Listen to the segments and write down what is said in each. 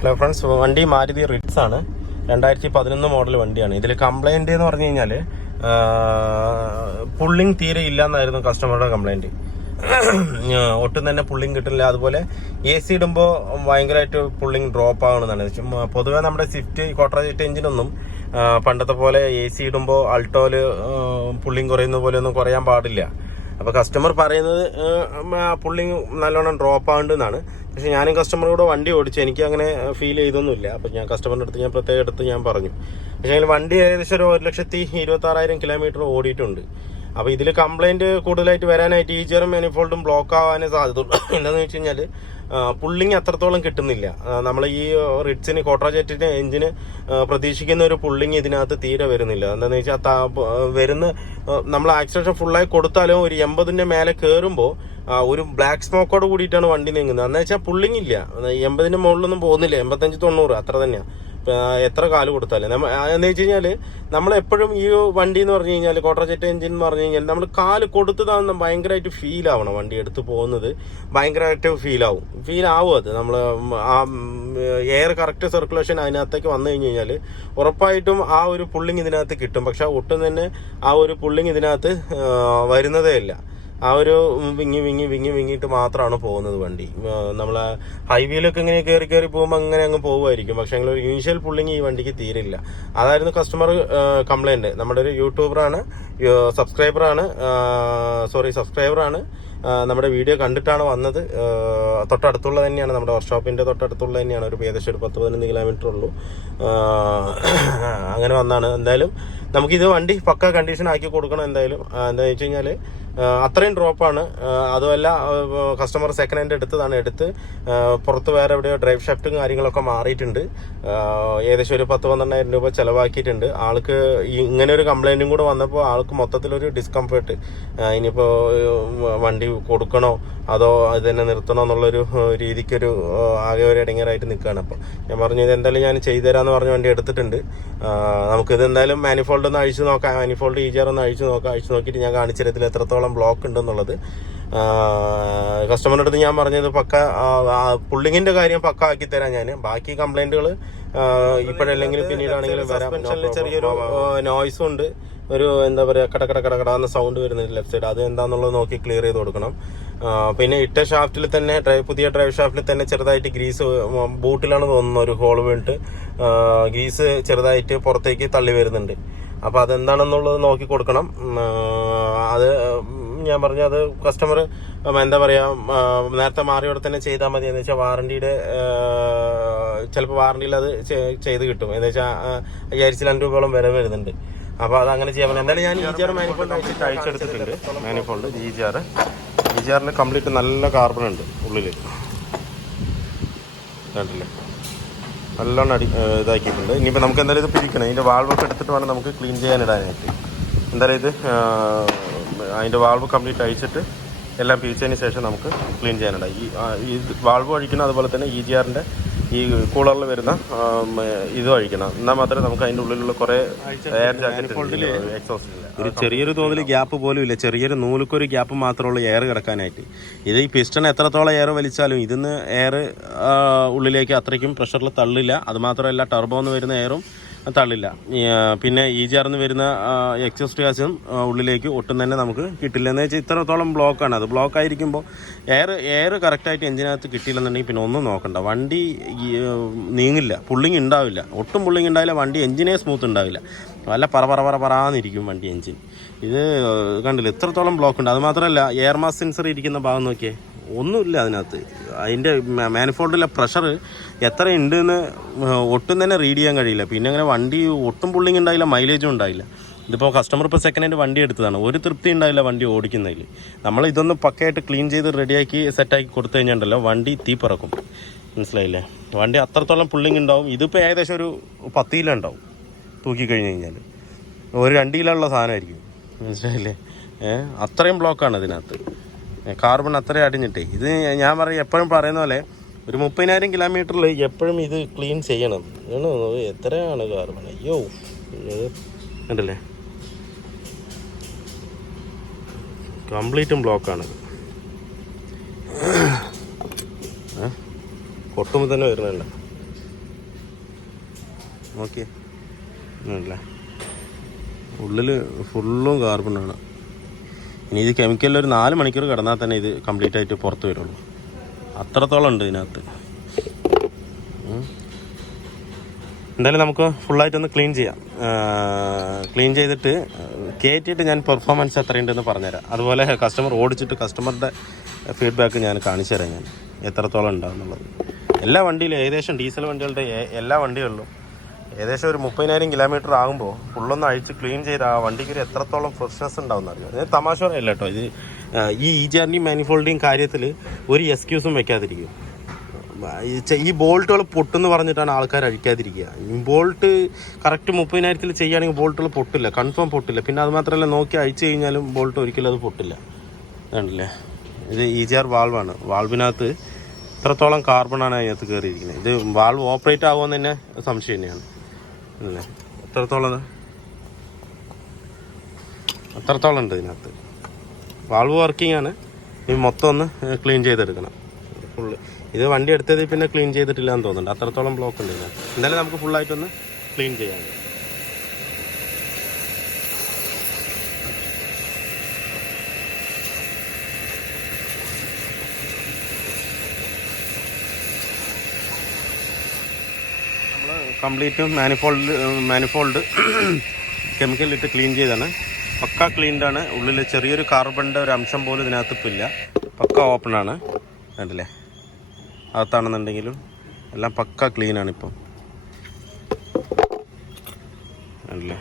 Hello friends, വണ്ടി Maruti Ritz ആണ്. 2011 model വണ്ടിയാണ്. ഇതിൽ കംപ്ലൈന്റ് എന്ന് പറഞ്ഞു കഴിഞ്ഞാൽ പുള്ളിങ് തീരെ ഇല്ല എന്നായിരുന്നു കസ്റ്റമറുടെ കംപ്ലൈന്റ്. ഒട്ടും തന്നെ പുള്ളിങ് കിട്ടില്ല. അതുപോലെ AC ഇടുമ്പോൾ ഭയങ്കരമായിട്ട് പുള്ളിങ് ഡ്രോപ്പ് ആകണമെന്നാണ്. പൊതുവേ നമ്മുടെ സ്വിഫ്റ്റ് കോട്ര ജെറ്റ് എഞ്ചിനൊന്നും പണ്ടത്തെ പോലെ AC ഇടുമ്പോൾ അൾട്ടോയില് പുള്ളിങ് കുറയുന്ന പോലെ ഒന്നും കുറയാൻ പാടില്ല. അപ്പോൾ കസ്റ്റമർ പറയുന്നത് പുള്ളിങ് നല്ലോണം ഡ്രോപ്പ് ആവുണ്ടെന്നാണ്. പക്ഷെ ഞാനും കസ്റ്റമറോട് വണ്ടി ഓടിച്ചു, എനിക്ക് അങ്ങനെ ഫീൽ ചെയ്തൊന്നുമില്ല. അപ്പോൾ ഞാൻ കസ്റ്റമറിൻ്റെ അടുത്ത് പ്രത്യേകം എടുത്ത് ഞാൻ പറഞ്ഞു. പക്ഷേ വണ്ടി ഏകദേശം ഒരു 1,26,000 കിലോമീറ്റർ ഓടിയിട്ടുണ്ട്. അപ്പോൾ ഇതിൽ കംപ്ലൈൻറ്റ് കൂടുതലായിട്ട് വരാനായിട്ട് ഈജിയറും മാനിഫോൾഡും ബ്ലോക്ക് ആവാനേ സാധ്യതയുള്ളൂ. എന്താണെന്ന് വെച്ച് കഴിഞ്ഞാൽ പുള്ളിങ് അത്രത്തോളം കിട്ടുന്നില്ല. നമ്മൾ ഈ റിറ്റ്സിന് കോട്ര ജെറ്റിൻ്റെ എഞ്ചിന് പ്രതീക്ഷിക്കുന്ന ഒരു പുള്ളിങ് ഇതിനകത്ത് തീരെ വരുന്നില്ല. എന്താണെന്ന് വെച്ചാൽ നമ്മൾ ആക്സിലേഷൻ ഫുള്ളായി കൊടുത്താലും ഒരു 80ന്റെ മേലെ കയറുമ്പോൾ ഒരു ബ്ലാക്ക് സ്മോക്കോട് കൂടിയിട്ടാണ് വണ്ടി നീങ്ങുന്നത്. എന്ന് വെച്ചാൽ പുള്ളിങ് ഇല്ല. 80ന്റെ മുകളിലൊന്നും പോകുന്നില്ല. 85-90 അത്ര തന്നെയാണ് എത്ര കാല് കൊടുത്താലും. എന്ന് വെച്ച് കഴിഞ്ഞാൽ നമ്മളെപ്പോഴും ഈ വണ്ടി എന്ന് പറഞ്ഞു കഴിഞ്ഞാൽ കോട്ര ജെറ്റ് എഞ്ചിൻ എന്ന് പറഞ്ഞു കഴിഞ്ഞാൽ നമ്മൾ കാല് കൊടുത്തതാണെന്ന് ഭയങ്കരമായിട്ട് ഫീൽ ആവണം. വണ്ടി എടുത്ത് പോകുന്നത് ഭയങ്കരമായിട്ട് ഫീൽ ആവും. അത് നമ്മൾ ആ എയർ കറക്റ്റ് സർക്കുലേഷൻ അതിനകത്തേക്ക് വന്നു കഴിഞ്ഞ് കഴിഞ്ഞാൽ ഉറപ്പായിട്ടും ആ ഒരു പുള്ളിങ് ഇതിനകത്ത് കിട്ടും. പക്ഷെ ഒട്ടും തന്നെ ആ ഒരു പുള്ളിങ് ഇതിനകത്ത് വരുന്നതേ ഇല്ല. ആ ഒരു വിങ്ങിയിട്ട് മാത്രമാണ് പോകുന്നത് വണ്ടി. നമ്മൾ ഹൈവേയിലൊക്കെ ഇങ്ങനെ കയറി പോകുമ്പോൾ അങ്ങനെ അങ്ങ് പോകുമായിരിക്കും. പക്ഷെ ഒരു ഇനീഷ്യൽ പുള്ളിങ് ഈ വണ്ടിക്ക് തീരില്ല. അതായിരുന്നു കസ്റ്റമർ കംപ്ലൈന്റ്. നമ്മുടെ ഒരു യൂട്യൂബറാണ്, സബ്സ്ക്രൈബറാണ്. നമ്മുടെ വീഡിയോ കണ്ടിട്ടാണ് വന്നത്. തൊട്ടടുത്തുള്ള തന്നെയാണ്, നമ്മുടെ വർക്ക്ഷോപ്പിന്റെ തൊട്ടടുത്തുള്ള തന്നെയാണ്. ഏകദേശം ഒരു 10-15 കിലോമീറ്റർ ഉള്ളൂ. അങ്ങനെ വന്നാണ്. എന്തായാലും നമുക്കിത് വണ്ടി പക്ക കണ്ടീഷൻ ആക്കി കൊടുക്കണം. എന്താണെന്ന് വെച്ച് കഴിഞ്ഞാൽ അത്രയും ഡ്രോപ്പാണ്. അതുമല്ല, കസ്റ്റമർ സെക്കൻഡ് ഹാൻഡ് എടുത്ത് പുറത്ത് വേറെ എവിടെയോ ഡ്രൈവ് ഷാഫ്റ്റും കാര്യങ്ങളൊക്കെ മാറിയിട്ടുണ്ട്. ഏകദേശം ഒരു 10-12,000 രൂപ ചിലവാക്കിയിട്ടുണ്ട്. ആൾക്ക് ഇങ്ങനെ ഒരു കംപ്ലൈൻറ്റും കൂടെ വന്നപ്പോൾ ആൾക്ക് മൊത്തത്തിലൊരു ഡിസ്കംഫേർട്ട്. ഇനിയിപ്പോൾ വണ്ടി കൊടുക്കണോ അതോ ഇത് തന്നെ നിർത്തണോ എന്നുള്ളൊരു രീതിക്കൊരു ആകെ ഒരു ഇടങ്ങേറായിട്ട് നിൽക്കുകയാണ്. അപ്പോൾ ഞാൻ പറഞ്ഞു, ഇത് എന്തായാലും ഞാൻ ചെയ്തുതരാമെന്ന് പറഞ്ഞ് വണ്ടി എടുത്തിട്ടുണ്ട്. നമുക്കിത് എന്തായാലും മാനിഫോൾഡ് ഒന്ന് അഴിച്ചു നോക്കാം. മാനിഫോൾഡ് ഈജിയർ ഒന്ന് അഴിച്ചു നോക്കിയിട്ട് ഞാൻ കാണിച്ചു തരത്തിൽ എത്രത്തോളം ബ്ലോക്ക് ഉണ്ടെന്നുള്ളത്. കസ്റ്റമറിൻ്റെ അടുത്ത് ഞാൻ പറഞ്ഞത് പക്ക പുള്ളിങ്ങിന്റെ കാര്യം പക്ക ആക്കി തരാം ഞാൻ. ബാക്കി കംപ്ലൈന്റുകൾ ഇപ്പോഴല്ലെങ്കിലും പിന്നീടാണെങ്കിലും വരാം. ചെറിയൊരു നോയ്സും ഉണ്ട്. ഒരു എന്താ പറയുക, കട എന്ന സൗണ്ട് വരുന്നുണ്ട് ലെഫ്റ്റ് സൈഡ്. അത് എന്താണെന്നുള്ളത് നോക്കി ക്ലിയർ ചെയ്ത് കൊടുക്കണം. പിന്നെ ഇട്ട ഷാഫ്റ്റിൽ തന്നെ പുതിയ ഡ്രൈവ് ഷാഫ്റ്റിൽ തന്നെ ചെറുതായിട്ട് ഗ്രീസ്, ബൂട്ടിലാണ് തോന്നുന്നത്, ഒരു ഹോൾ വീണിട്ട് ഗ്രീസ് ചെറുതായിട്ട് പുറത്തേക്ക് തള്ളി വരുന്നുണ്ട്. അപ്പോൾ അതെന്താണെന്നുള്ളത് നോക്കി കൊടുക്കണം. അത് ഞാൻ പറഞ്ഞു, അത് കസ്റ്റമർ എന്താ പറയുക, നേരത്തെ മാറിയോടെ തന്നെ ചെയ്താൽ മതി. എന്ന് വെച്ചാൽ വാറണ്ടിയുടെ ചിലപ്പോൾ വാറണ്ടിയിൽ അത് ചെയ്ത് കിട്ടും. എന്ന് വെച്ചാൽ 5,000 രൂപയോളം വില വരുന്നുണ്ട്. അപ്പോൾ അത് അങ്ങനെ ചെയ്യാൻ പറ്റും. എന്തായാലും ഞാൻ ഈജിയർ മാനിഫോൾഡ് അഴിച്ചെടുത്തിട്ടുണ്ട്. മാനിഫോൾഡ് ഈജിയറിൽ കംപ്ലീറ്റ് നല്ല കാർബൺ ഉണ്ട് ഉള്ളിൽ, കണ്ടില്ലേ, നല്ലോണം ഇതാക്കിയിട്ടുണ്ട്. ഇനിയിപ്പോൾ നമുക്ക് എന്തായാലും ഇത് പിരിക്കണം. ഇതിൻ്റെ വാൾവൊക്കെ എടുത്തിട്ട് വേണം നമുക്ക് ക്ലീൻ ചെയ്യാനിടാനായിട്ട്. എന്തായാലും ഇത് അതിൻ്റെ വാൾവ് കംപ്ലീറ്റ് അഴിച്ചിട്ട് എല്ലാം പിരിച്ചതിന് ശേഷം നമുക്ക് ക്ലീൻ ചെയ്യാനിടാം. ഈ വാൾവ് അഴിക്കണം. അതുപോലെ തന്നെ ഈജിയറിൻ്റെ ഈ കൂളറിൽ വരുന്ന ഇതും അഴിക്കണം. എന്നാൽ മാത്രമേ നമുക്ക് അതിൻ്റെ ഉള്ളിലുള്ള കുറേ എക്സോസ്റ്റ് ഒരു ചെറിയൊരു തോതിൽ ഗ്യാപ്പ് പോലും ഇല്ല. ചെറിയൊരു നൂലുക്കൊരു ഗ്യാപ്പ് മാത്രമേ ഉള്ളൂ എയർ കിടക്കാനായിട്ട്. ഇത് ഈ പിസ്റ്റൺ എത്രത്തോളം എയർ വലിച്ചാലും ഇതിന്ന് എയർ ഉള്ളിലേക്ക് അത്രയ്ക്കും പ്രഷറിൽ തള്ളില്ല. അതുമാത്രമല്ല, ടർബോന്ന് വരുന്ന എയറും തള്ളില്ല. പിന്നെ ഈജിയറിന്ന് വരുന്ന എക്സോസ്റ്റ് ഗ്യാസും ഉള്ളിലേക്ക് ഒട്ടും തന്നെ നമുക്ക് കിട്ടില്ല. എന്ന് വെച്ചാൽ ഇത്രത്തോളം ബ്ലോക്കാണ്. അത് ബ്ലോക്ക് ആയിരിക്കുമ്പോൾ എയർ കറക്റ്റായിട്ട് എഞ്ചിനകത്ത് കിട്ടിയില്ലെന്നുണ്ടെങ്കിൽ പിന്നെ ഒന്നും നോക്കണ്ട, വണ്ടി നീങ്ങില്ല, പുള്ളിങ് ഉണ്ടാവില്ല. ഒട്ടും പുള്ളിങ് ഉണ്ടാവില്ല. വണ്ടി എഞ്ചിനേ സ്മൂത്ത് ഉണ്ടാവില്ല. വല്ല പറന്നിരിക്കും വണ്ടി എഞ്ചിൻ. ഇത് കണ്ടില്ല എത്രത്തോളം ബ്ലോക്ക് ഉണ്ട്. അതുമാത്രമല്ല, എയർ മാസ് സെൻസർ ഇരിക്കുന്ന ഭാഗം നോക്കിയേ, ഒന്നുമില്ല അതിനകത്ത്. അതിൻ്റെ മാനിഫോൾഡിലെ പ്രഷർ എത്ര ഉണ്ടെന്ന് ഒട്ടും തന്നെ റീഡ് ചെയ്യാൻ കഴിയില്ല. പിന്നെ അങ്ങനെ വണ്ടി ഒട്ടും പുള്ളിങ് ഉണ്ടായില്ല, മൈലേജും ഉണ്ടായില്ല. ഇതിപ്പോൾ കസ്റ്റമർ ഇപ്പോൾ സെക്കൻഡ് ഹാൻഡ് വണ്ടി എടുത്തതാണ്. ഒരു തൃപ്തി ഉണ്ടായില്ല വണ്ടി ഓടിക്കുന്നതിൽ. നമ്മൾ ഇതൊന്ന് പക്കയായിട്ട് ക്ലീൻ ചെയ്ത് റെഡിയാക്കി സെറ്റാക്കി കൊടുത്തു കഴിഞ്ഞിട്ടുണ്ടല്ലോ, വണ്ടി തീ പറക്കും. മനസ്സിലായില്ലേ? വണ്ടി അത്രത്തോളം പുള്ളിങ് ഉണ്ടാവും. ഇതിപ്പോൾ ഏകദേശം ഒരു 10 കിലോ ഉണ്ടാവും തൂക്കിക്കഴിഞ്ഞ് കഴിഞ്ഞാൽ. ഒരു 2 കിലോ ഉള്ള സാധനമായിരിക്കും. മനസ്സിലായില്ലേ? അത്രയും ബ്ലോക്കാണ് ഇതിനകത്ത്. കാർബൺ അത്രയും അടിഞ്ഞിട്ടേ. ഇത് ഞാൻ എപ്പോഴും പറയുന്ന പോലെ ഒരു 30,000 കിലോമീറ്ററിൽ എപ്പോഴും ഇത് ക്ലീൻ ചെയ്യണം. എത്രയാണ് കാർബൺ? അയ്യോ, കണ്ടല്ലേ, കംപ്ലീറ്റും ബ്ലോക്കാണ്. പൊട്ടുമ്പോൾ തന്നെ വരുന്നുണ്ട്. നോക്കിയേ അല്ലേ, ഉള്ളിൽ ഫുള്ളും കാർബണാണ്. ഇനി ഇത് കെമിക്കലിൽ ഒരു 4 മണിക്കൂർ കിടന്നാൽ തന്നെ ഇത് കംപ്ലീറ്റ് ആയിട്ട് പുറത്ത് വരുള്ളൂ. അത്രത്തോളം ഉണ്ട് ഇതിനകത്ത്. എന്തായാലും നമുക്ക് ഫുള്ളായിട്ടൊന്ന് ക്ലീൻ ചെയ്യാം. ക്ലീൻ ചെയ്തിട്ട് കയറ്റിയിട്ട് ഞാൻ പെർഫോമൻസ് എത്രയുണ്ടെന്ന് പറഞ്ഞുതരാം. അതുപോലെ കസ്റ്റമർ ഓടിച്ചിട്ട് കസ്റ്റമറുടെ ഫീഡ്ബാക്ക് ഞാൻ കാണിച്ചു തരാം, ഞാൻ എത്രത്തോളം ഉണ്ടാകുന്നുള്ളത്. എല്ലാ വണ്ടിയിലും ഏകദേശം ഡീസൽ വണ്ടികളുടെ എല്ലാ വണ്ടികളിലും ഏകദേശം ഒരു 30,000 കിലോമീറ്റർ ആകുമ്പോൾ ഫുള്ളൊന്ന് അഴിച്ച് ക്ലീൻ ചെയ്ത് ആ വണ്ടിക്ക് ഒരു എത്രത്തോളം ഫ്രഷ്നെസ് ഉണ്ടാവുന്ന അറിയാം. ഇത് തമാശ പറയല്ല കേട്ടോ. ഇത് ഈ EGR മാനിഫോൾഡിങ് കാര്യത്തിൽ ഒരു എക്സ്ക്യൂസും വെക്കാതിരിക്കും. ഈ ബോൾട്ടുകൾ പൊട്ടെന്ന് പറഞ്ഞിട്ടാണ് ആൾക്കാർ അഴിക്കാതിരിക്കുക. ബോൾട്ട് കറക്റ്റ് 30,000 ചെയ്യുകയാണെങ്കിൽ ബോൾട്ടുകൾ പൊട്ടില്ല, കൺഫേം പൊട്ടില്ല. പിന്നെ അത് മാത്രമല്ല, നോക്കി അഴിച്ചു കഴിഞ്ഞാലും ബോൾട്ട് ഒരിക്കലും അത് പൊട്ടില്ല. കണ്ടില്ലേ, ഇത് EGR വാൾവാണ്. വാൾവിനകത്ത് ഇത്രത്തോളം കാർബണാണ് അതിനകത്ത് കയറിയിരിക്കുന്നത്. ഇത് വാൾവ് ഓപ്പറേറ്റ് ആകുമെന്ന് തന്നെ സംശയം തന്നെയാണ് അല്ലേ. അത്രത്തോളം ഉണ്ട് ഇതിനകത്ത്. വാൾവ് വർക്കിംഗ് ആണ്. ഈ മൊത്തം ഒന്ന് ക്ലീൻ ചെയ്തെടുക്കണം ഫുള്ള്. ഇത് വണ്ടി എടുത്തത് പിന്നെ ക്ലീൻ ചെയ്തിട്ടില്ല എന്ന് തോന്നുന്നുണ്ട്, അത്രത്തോളം ബ്ലോക്ക് ഉണ്ട് ഇതിനകത്ത്. എന്തായാലും നമുക്ക് ഫുള്ളായിട്ടൊന്ന് ക്ലീൻ ചെയ്യാം. നമ്മൾ കംപ്ലീറ്റ് മാനിഫോൾഡ് കെമിക്കലിട്ട് ക്ലീൻ ചെയ്താണ്. പക്ക ക്ലീൻഡാണ്. ഉള്ളിൽ ചെറിയൊരു കാർബണിൻ്റെ ഒരു അംശം പോലും ഇതിനകത്ത് ഇപ്പം ഇല്ല. പക്ക ഓപ്പണാണ്. കണ്ടില്ലേ, അകത്താണെന്നുണ്ടെങ്കിലും എല്ലാം പക്ക ക്ലീനാണ് ഇപ്പം. കണ്ടില്ലേ,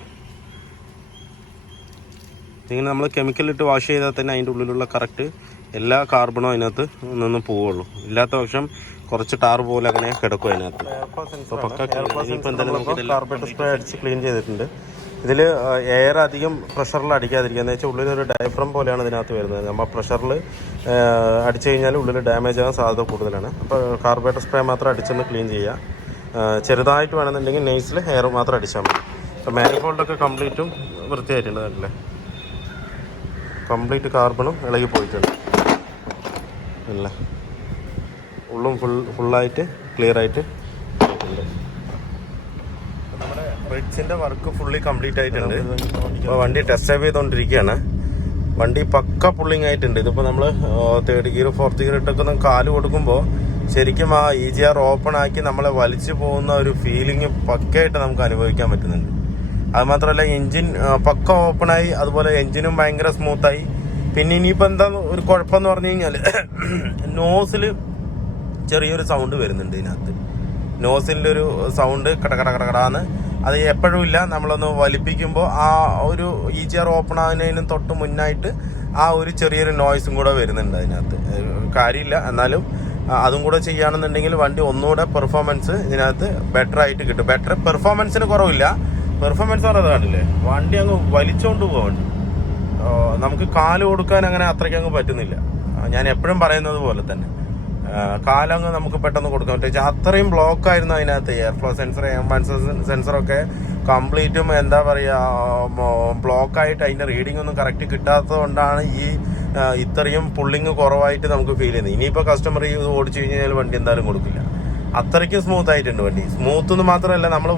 ഇങ്ങനെ നമ്മൾ കെമിക്കലിട്ട് വാഷ് ചെയ്താൽ തന്നെ അതിൻ്റെ ഉള്ളിലുള്ള കറക്റ്റ് എല്ലാ കാർബണും അതിനകത്ത് നിന്നും പോവുള്ളൂ. ഇല്ലാത്ത പക്ഷം കുറച്ച് ടാർ പോലെ അങ്ങനെ കിടക്കും അതിനകത്ത്. കാർബറേറ്റർ സ്പ്രേ അടിച്ച് ക്ലീൻ ചെയ്തിട്ടുണ്ട്. ഇതിൽ എയർ അധികം പ്രഷറിൽ അടിക്കാതിരിക്കുക എന്ന് വെച്ചാൽ ഉള്ളിലൊരു ഡയഫ്രം പോലെയാണ് ഇതിനകത്ത് വരുന്നത്. നമ്മൾ പ്രഷറിൽ അടിച്ചു കഴിഞ്ഞാൽ ഉള്ളിൽ ഡാമേജ് ആകാൻ സാധ്യത കൂടുതലാണ്. അപ്പോൾ കാർബറേറ്റർ സ്പ്രേ മാത്രം അടിച്ചൊന്ന് ക്ലീൻ ചെയ്യുക. ചെറുതായിട്ട് വേണമെന്നുണ്ടെങ്കിൽ നെയ്സിൽ എയർ മാത്രം അടിച്ചാൽ മതി. അപ്പോൾ മാനിഫോൾഡൊക്കെ കംപ്ലീറ്റും വൃത്തിയായിട്ടുണ്ട്. അല്ലേ, കംപ്ലീറ്റ് കാർബണും ഇളകി പോയിട്ടുണ്ട്. അല്ല, ഉള്ളും ഫുള്ളായിട്ട് ക്ലിയർ ആയിട്ട് ആയിട്ടുണ്ട്. നമ്മുടെ ബ്രിഡ്ജിൻ്റെ വർക്ക് ഫുള്ളി കംപ്ലീറ്റ് ആയിട്ടുണ്ട്. ഇപ്പോൾ വണ്ടി ടെസ്റ്റ് ഡ്രൈവ് ചെയ്തുകൊണ്ടിരിക്കുകയാണ്. വണ്ടി പക്ക പുള്ളിങ് ആയിട്ടുണ്ട്. ഇതിപ്പോൾ നമ്മൾ 3rd ഗിയർ 4th ഗിയർ ഇട്ടൊക്കെ കാല് കൊടുക്കുമ്പോൾ ശരിക്കും ആ EGR ഓപ്പൺ ആക്കി നമ്മളെ വലിച്ചു പോകുന്ന ഒരു ഫീലിംഗ് പക്കയായിട്ട് നമുക്ക് അനുഭവിക്കാൻ പറ്റുന്നുണ്ട്. അതുമാത്രമല്ല, എൻജിൻ പക്ക ഓപ്പണായി. അതുപോലെ എൻജിനും ഭയങ്കര സ്മൂത്തായി. പിന്നെ ഇനിയിപ്പോൾ എന്താ ഒരു കുഴപ്പമെന്ന് പറഞ്ഞു കഴിഞ്ഞാൽ നോസിൽ ചെറിയൊരു സൗണ്ട് വരുന്നുണ്ട് ഇതിനകത്ത്. നോസിൻ്റെ ഒരു സൗണ്ട് കടകടാന്ന് അത് എപ്പോഴും ഇല്ല. നമ്മളൊന്ന് വലിപ്പിക്കുമ്പോൾ ആ ഒരു EGR ഓപ്പൺ ആകുന്നതിനും തൊട്ട് മുന്നായിട്ട് ആ ഒരു ചെറിയൊരു നോയ്സും കൂടെ വരുന്നുണ്ട് അതിനകത്ത്. കാര്യമില്ല, എന്നാലും അതും കൂടെ ചെയ്യുകയാണെന്നുണ്ടെങ്കിൽ വണ്ടി ഒന്നുകൂടെ പെർഫോമൻസ് ഇതിനകത്ത് ബെറ്റർ ആയിട്ട് കിട്ടും. ബെറ്റർ പെർഫോമൻസിന് കുറവില്ല. പെർഫോമൻസ് പറഞ്ഞത് കാണില്ലേ, വണ്ടി അങ്ങ് വലിച്ചോണ്ട് പോവാ. വണ്ടി നമുക്ക് കാല് കൊടുക്കാൻ അങ്ങനെ അത്രയ്ക്ക് അങ്ങ് പറ്റുന്നില്ല. ഞാൻ എപ്പോഴും പറയുന്നത് പോലെ തന്നെ കാലങ്ങ് നമുക്ക് പെട്ടെന്ന് കൊടുക്കാൻ പറ്റും. അത്രയും ബ്ലോക്ക് ആയിരുന്നു അതിനകത്ത്. എയർ ഫ്ലോ സെൻസർ, സെൻസറൊക്കെ കംപ്ലീറ്റും എന്താ പറയുക ബ്ലോക്കായിട്ട് അതിൻ്റെ റീഡിംഗ് ഒന്നും കറക്റ്റ് കിട്ടാത്തത് കൊണ്ടാണ് ഈ ഇത്രയും പുള്ളിങ് കുറവായിട്ട് നമുക്ക് ഫീൽ ചെയ്യുന്നത്. ഇനിയിപ്പോൾ കസ്റ്റമർ ഇത് ഓടിച്ചു കഴിഞ്ഞാൽ വണ്ടി എന്തായാലും കൊടുക്കില്ല. അത്രയ്ക്കും സ്മൂത്ത് ആയിട്ടുണ്ട് വണ്ടി. സ്മൂത്ത് എന്ന് മാത്രമല്ല, നമ്മൾ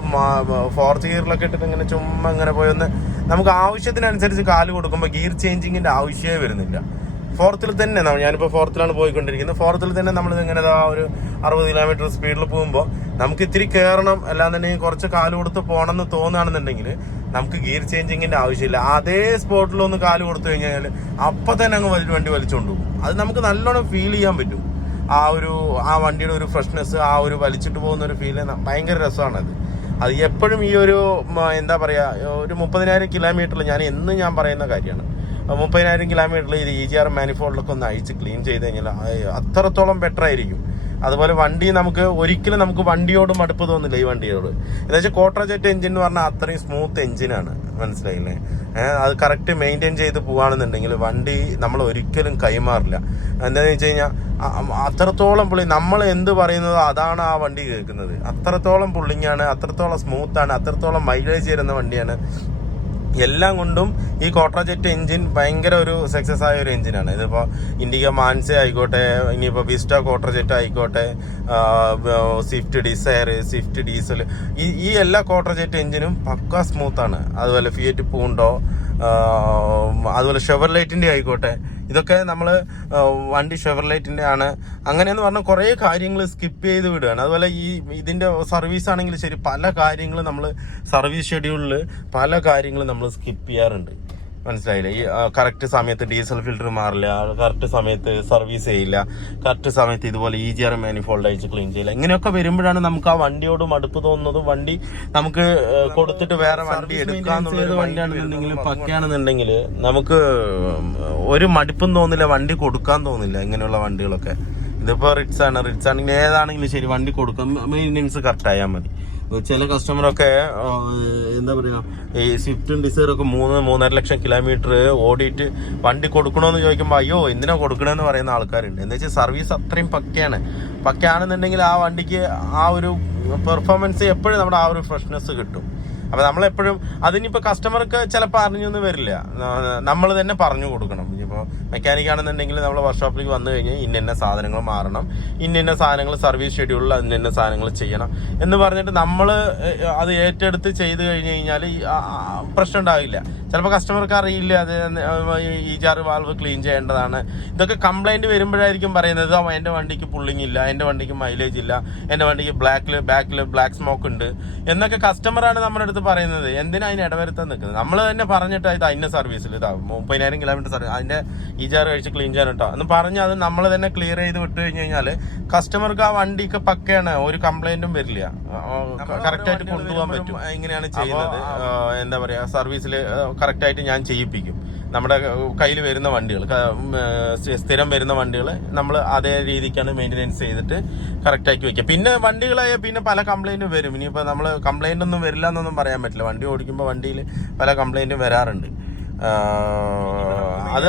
4th ഗിയറിലൊക്കെ ഇട്ടിട്ട് ഇങ്ങനെ ചുമ്മാ ഇങ്ങനെ പോയൊന്ന് നമുക്ക് ആവശ്യത്തിനനുസരിച്ച് കാല് കൊടുക്കുമ്പോൾ ഗിയർ ചേഞ്ചിങ്ങിൻ്റെ ആവശ്യമേ വരുന്നില്ല. 4th തന്നെ ഞാനിപ്പോൾ 4th പോയിക്കൊണ്ടിരിക്കുന്നത്. 4th തന്നെ നമ്മളിത് ഇങ്ങനെ ഒരു 60 കിലോമീറ്റർ സ്പീഡിൽ പോകുമ്പോൾ നമുക്ക് ഇത്തിരി കയറണം, അല്ലാന്നുണ്ടെങ്കിൽ കുറച്ച് കാല് കൊടുത്ത് പോകണമെന്ന് തോന്നുകയാണെന്നുണ്ടെങ്കിൽ നമുക്ക് ഗിയർ ചേഞ്ചിങ്ങിൻ്റെ ആവശ്യമില്ല. അതേ സ്പോട്ടിലൊന്ന് കാല് കൊടുത്തു കഴിഞ്ഞാൽ അപ്പം തന്നെ അങ്ങ് വണ്ടി വലിച്ചുകൊണ്ട് പോകും. അത് നമുക്ക് നല്ലോണം ഫീൽ ചെയ്യാൻ പറ്റും. ആ വണ്ടിയുടെ ഒരു ഫ്രഷ്നെസ്, ആ ഒരു വലിച്ചിട്ട് പോകുന്ന ഒരു ഫീൽ ഭയങ്കര രസമാണത്. അത് എപ്പോഴും ഈ ഒരു എന്താ പറയുക ഒരു 30,000 കിലോമീറ്ററിൽ ഞാൻ പറയുന്ന കാര്യമാണ്. 30,000 കിലോമീറ്ററിൽ ഇത് EGR മാനിഫോൾഡൊക്കെ ഒന്ന് അഴിച്ച് ക്ലീൻ ചെയ്ത് കഴിഞ്ഞാൽ അത്രത്തോളം ബെറ്റർ ആയിരിക്കും. അതുപോലെ വണ്ടി ഒരിക്കലും നമുക്ക് വണ്ടിയോട് മടുപ്പ് തോന്നില്ല ഈ വണ്ടിയോട്. എന്താ വെച്ചാൽ ക്വാർട്ടർ ജെറ്റ് എഞ്ചിൻ എന്ന് പറഞ്ഞാൽ അത്രയും സ്മൂത്ത് എഞ്ചിനാണ്, മനസ്സിലായില്ലേ. അത് കറക്റ്റ് മെയിൻറ്റെയിൻ ചെയ്ത് പോവുകയാണെന്നുണ്ടെങ്കിൽ വണ്ടി നമ്മൾ ഒരിക്കലും കൈമാറില്ല. എന്താണെന്ന് വെച്ച് കഴിഞ്ഞാൽ അത്രത്തോളം നമ്മൾ എന്ത് പറയുന്നതോ അതാണ് ആ വണ്ടി കേൾക്കുന്നത്. അത്രത്തോളം പുള്ളിങ്ങാണ്, അത്രത്തോളം സ്മൂത്താണ്, അത്രത്തോളം മൈലേജ് തരുന്ന വണ്ടിയാണ് എല്ലാം കൊണ്ടും ഈ കോട്ര ജെറ്റ് എഞ്ചിൻ ഭയങ്കര ഒരു സക്സസ് ആയ ഒരു എഞ്ചിനാണ്. ഇതിപ്പോൾ ഇൻഡിക മാൻസെ ആയിക്കോട്ടെ, ഇനിയിപ്പോൾ വിസ്റ്റ കോട്ര ജെറ്റ് ആയിക്കോട്ടെ, സ്വിഫ്റ്റ് ഡിസയർ, സ്വിഫ്റ്റ് ഡീസൽ, ഈ എല്ലാ കോട്ര ജെറ്റ് എഞ്ചിനും പക്ക സ്മൂത്താണ്. അതുപോലെ ഫിയറ്റ് പൂണ്ടോ, അതുപോലെ ഷെവർലൈറ്റിൻ്റെ ആയിക്കോട്ടെ, ഇതൊക്കെ നമ്മൾ വണ്ടി ഷെവർലൈറ്റിൻ്റെ ആണ്. അങ്ങനെയെന്ന് പറഞ്ഞാൽ കുറേ കാര്യങ്ങൾ സ്കിപ്പ് ചെയ്ത് വിടുകയാണ്. അതുപോലെ ഇതിൻ്റെ സർവീസ് ആണെങ്കിൽ ശരി, പല കാര്യങ്ങളും നമ്മൾ സർവീസ് ഷെഡ്യൂളിൽ പല കാര്യങ്ങളും നമ്മൾ സ്കിപ്പ് ചെയ്യാറുണ്ട്. മനസ്സിലായില്ലേ? ഈ കറക്റ്റ് സമയത്ത് ഡീസൽ ഫിൽറ്റർ മാറില്ല, കറക്റ്റ് സമയത്ത് സർവീസ് ചെയ്യില്ല, കറക്റ്റ് സമയത്ത് ഇതുപോലെ EGR മാനിഫോൾഡ് അയച്ച് ക്ലീൻ ചെയ്യില്ല. ഇങ്ങനെയൊക്കെ വരുമ്പോഴാണ് നമുക്ക് ആ വണ്ടിയോട് മടുപ്പ് തോന്നുന്നതും വണ്ടി നമുക്ക് കൊടുത്തിട്ട് വേറെ വണ്ടി എടുക്കാന്നുള്ളത്. വണ്ടിയാണെന്നുണ്ടെങ്കിൽ പക്കയാണെന്നുണ്ടെങ്കിൽ നമുക്ക് ഒരു മടുപ്പും തോന്നില്ല, വണ്ടി കൊടുക്കാൻ തോന്നില്ല. ഇങ്ങനെയുള്ള വണ്ടികളൊക്കെ ഇതിപ്പോൾ റിറ്റ്സ് ആണെങ്കിൽ ഏതാണെങ്കിലും ശരി, വണ്ടി കൊടുക്കാം, മെയിൻ്റെനൻസ് കറക്റ്റ് ആയാൽ മതി. ചില കസ്റ്റമറൊക്കെ എന്താ പറയുക, ഈ സ്വിഫ്റ്റും ഡിസയറൊക്കെ 3-3.5 ലക്ഷം കിലോമീറ്റർ ഓടിയിട്ട് വണ്ടി കൊടുക്കണമെന്ന് ചോദിക്കുമ്പോൾ അയ്യോ എന്തിനാ കൊടുക്കണമെന്ന് പറയുന്ന ആൾക്കാരുണ്ട്. എന്താ വെച്ചാൽ സർവീസ് അത്രയും പക്കയാണെന്നുണ്ടെങ്കിൽ ആ വണ്ടിക്ക് ആ ഒരു പെർഫോമൻസ് എപ്പോഴും നമ്മുടെ ആ ഒരു ഫ്രഷ്നെസ് കിട്ടും. അപ്പോൾ നമ്മളെപ്പോഴും അതിനിപ്പോൾ കസ്റ്റമർക്ക് ചിലപ്പോൾ അറിഞ്ഞൊന്നും വരില്ല, നമ്മൾ തന്നെ പറഞ്ഞു കൊടുക്കണം. ഇനിയിപ്പോൾ മെക്കാനിക് ആണെന്നുണ്ടെങ്കിൽ നമ്മൾ വർക്ക്ഷോപ്പിലേക്ക് വന്നു കഴിഞ്ഞാൽ ഇന്ന സാധനങ്ങൾ മാറണം, ഇന്ന സാധനങ്ങൾ സർവീസ് ഷെഡ്യൂളിൽ ഇന്ന സാധനങ്ങൾ ചെയ്യണം എന്ന് പറഞ്ഞിട്ട് നമ്മൾ അത് ഏറ്റെടുത്ത് ചെയ്ത് കഴിഞ്ഞ് കഴിഞ്ഞാൽ പ്രശ്നം ഉണ്ടാവില്ല. ചിലപ്പോൾ കസ്റ്റമർക്ക് അറിയില്ല അത് EGR വാൽവ് ക്ലീൻ ചെയ്യേണ്ടതാണ്. ഇതൊക്കെ കംപ്ലൈൻറ്റ് വരുമ്പോഴായിരിക്കും പറയുന്നത് എൻ്റെ വണ്ടിക്ക് പുള്ളിങ് ഇല്ല, എൻ്റെ വണ്ടിക്ക് മൈലേജ് ഇല്ല, എൻ്റെ വണ്ടിക്ക് ബാക്കിൽ ബ്ലാക്ക് സ്മോക്ക് ഉണ്ട് എന്നൊക്കെ കസ്റ്റമറാണ് നമ്മുടെ അടുത്ത് പറയുന്നത്. എന്തിനാ അതിന് ഇടവരുത്താൻ നിൽക്കുന്നത്? നമ്മൾ തന്നെ പറഞ്ഞിട്ട് ഇത് അതിൻ്റെ സർവീസിൽ 30,000 കിലോമീറ്റർ സർവീസ്, അതിൻ്റെ EGR കഴിച്ച് ക്ലീൻ ചെയ്യാൻ കേട്ടോ എന്ന് പറഞ്ഞ് അത് നമ്മൾ തന്നെ ക്ലിയർ ചെയ്ത് വിട്ട് കഴിഞ്ഞ് കഴിഞ്ഞാൽ കസ്റ്റമർക്ക് ആ വണ്ടിക്ക് പക്കയാണ്, ഒരു കംപ്ലൈൻറ്റും വരില്ല, കറക്റ്റായിട്ട് കൊണ്ടുപോകാൻ പറ്റും. ഇങ്ങനെയാണ് ചെയ്യുന്നത്. എന്താ പറയുക, സർവീസിൽ കറക്റ്റായിട്ട് ഞാൻ ചെയ്യിപ്പിക്കും. നമ്മുടെ കയ്യിൽ വരുന്ന വണ്ടികൾ, സ്ഥിരം വരുന്ന വണ്ടികൾ നമ്മൾ അതേ രീതിക്കാണ് മെയിൻ്റെനൻസ് ചെയ്തിട്ട് കറക്റ്റാക്കി വെക്കുക. പിന്നെ വണ്ടികളായ പിന്നെ പല കംപ്ലൈൻറ്റും വരും. ഇനിയിപ്പോൾ നമ്മൾ കംപ്ലൈൻ്റ് ഒന്നും വരില്ല എന്നൊന്നും പറയാൻ പറ്റില്ല. വണ്ടി ഓടിക്കുമ്പോൾ വണ്ടിയിൽ പല കംപ്ലൈൻറ്റും വരാറുണ്ട്. അത്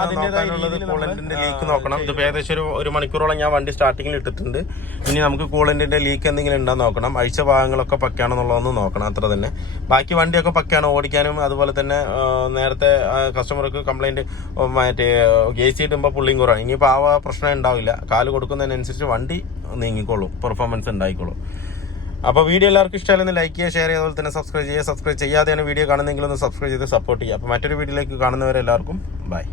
അതിൻ്റെതായുള്ളത് കൂളന്റിന്റെ ലീക്ക് നോക്കണം. ഇതിപ്പോൾ ഏകദേശം ഒരു മണിക്കൂറോളം ഞാൻ വണ്ടി സ്റ്റാർട്ടിങ്ങിൽ ഇട്ടിട്ടുണ്ട്. ഇനി നമുക്ക് കൂളന്റിന്റെ ലീക്ക് എന്തെങ്കിലും ഉണ്ടോന്ന് നോക്കണം. അഴിച്ച ഭാഗങ്ങളൊക്കെ പക്കയാണെന്നുള്ളതൊന്ന് നോക്കണം, അത്ര തന്നെ. ബാക്കി വണ്ടിയൊക്കെ പക്കയാണ് ഓടിക്കാനും. അതുപോലെ തന്നെ നേരത്തെ കസ്റ്റമർക്ക് കംപ്ലൈന്റ് മറ്റേ AC ഇടുമ്പോൾ പുള്ളിയും കുറവാണ്. ഇനിയിപ്പോൾ ആ പ്രശ്നം ഉണ്ടാവില്ല. കാല് കൊടുക്കുന്നതിനനുസരിച്ച് വണ്ടി നീങ്ങിക്കോളും, പെർഫോമൻസ് ഉണ്ടായിക്കോളും. അപ്പോൾ വീഡിയോ എല്ലാവർക്കും ഇഷ്ടമായാലും ലൈക്ക് ചെയ്യുക, ഷെയർ ചെയ്യുക, അതുപോലെ തന്നെ സബ്സ്ക്രൈബ് ചെയ്യുക. സബ്സ്ക്രൈബ് ചെയ്യാതെയാണ് വീഡിയോ കാണുന്നെങ്കിൽ ഒന്ന് സബ്സ്ക്രൈബ് ചെയ്ത് സപ്പോർട്ട് ചെയ്യുക. അപ്പോൾ മറ്റൊരു വീഡിയോയിലേക്ക് കാണുന്നവരെല്ലാവർക്കും ബൈ.